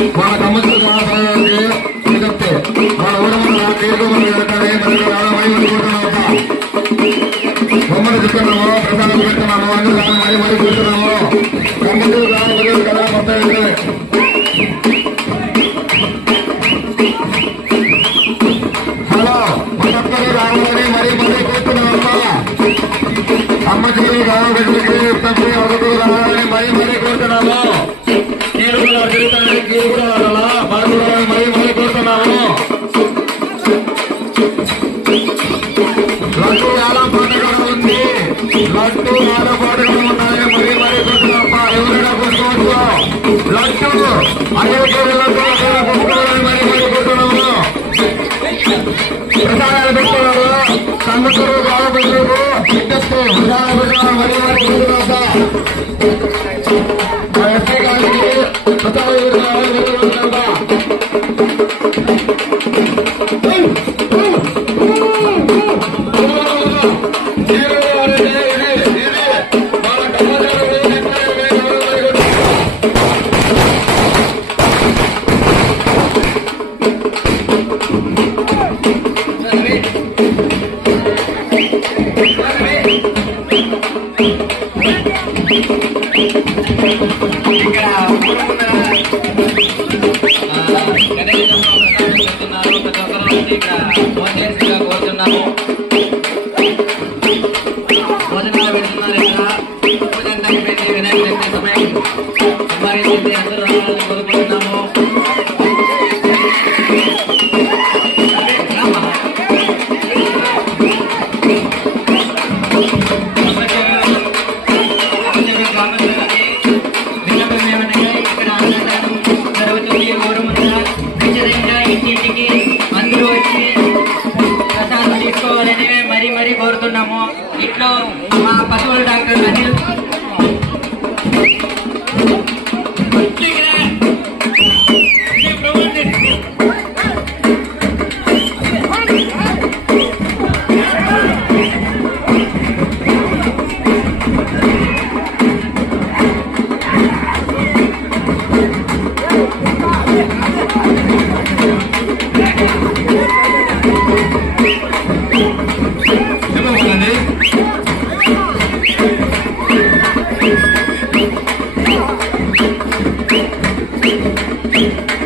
మన కమిటీ విజ్ఞప్తి మన ఊరమని బొమ్మలు చూస్తున్నాము, ప్రసాదం పెడుతున్నాము, అన్ని మరి మరి చూస్తున్నాము. కమిటీ కదా మొత్తం హలో ఒక్కొక్కరు రావాలని మరీ మరీ కోరుతున్నామమ్మా. అమ్మకి రావడానికి ఒకరు రావాలని మరీ మరీ కోరుతున్నాము. మీరు కూడా తిరుగుతానికి మీరు కూడా రావాలా బాగా మరీ మరీ కోరుతున్నాము. లడ్డు చాలా పాటగా ఉంది, లడ్డు చాలా పాటగా ఉన్నాయి, మరీ మరీ కోరుతున్నామమ్మా. ఎవరైనా కొనుక్కోవచ్చు లడ్డు అయోగ్య మరీ మరీ కోరుతున్నాము. ప్రసాదాలు పెట్టుకున్నారు సంగతులు బాగుపడలేదు విజ్ఞప్తి ప్రసాదాలు పెట్టిన మరీ మరీ కోరుతున్నాం. ఎస్ఐ గారికి భోజనాలు పెడుతున్నారు. ఇక్కడ భోజనం అయిపోయింది, వినాయక సమయం సంపాదించింది, అందరూ రావాలని కోరుకుంటున్నాము. కోరుతున్నాము. ఇంట్లో మా పశువుల డాక్టర్ అనిల్ Thank you.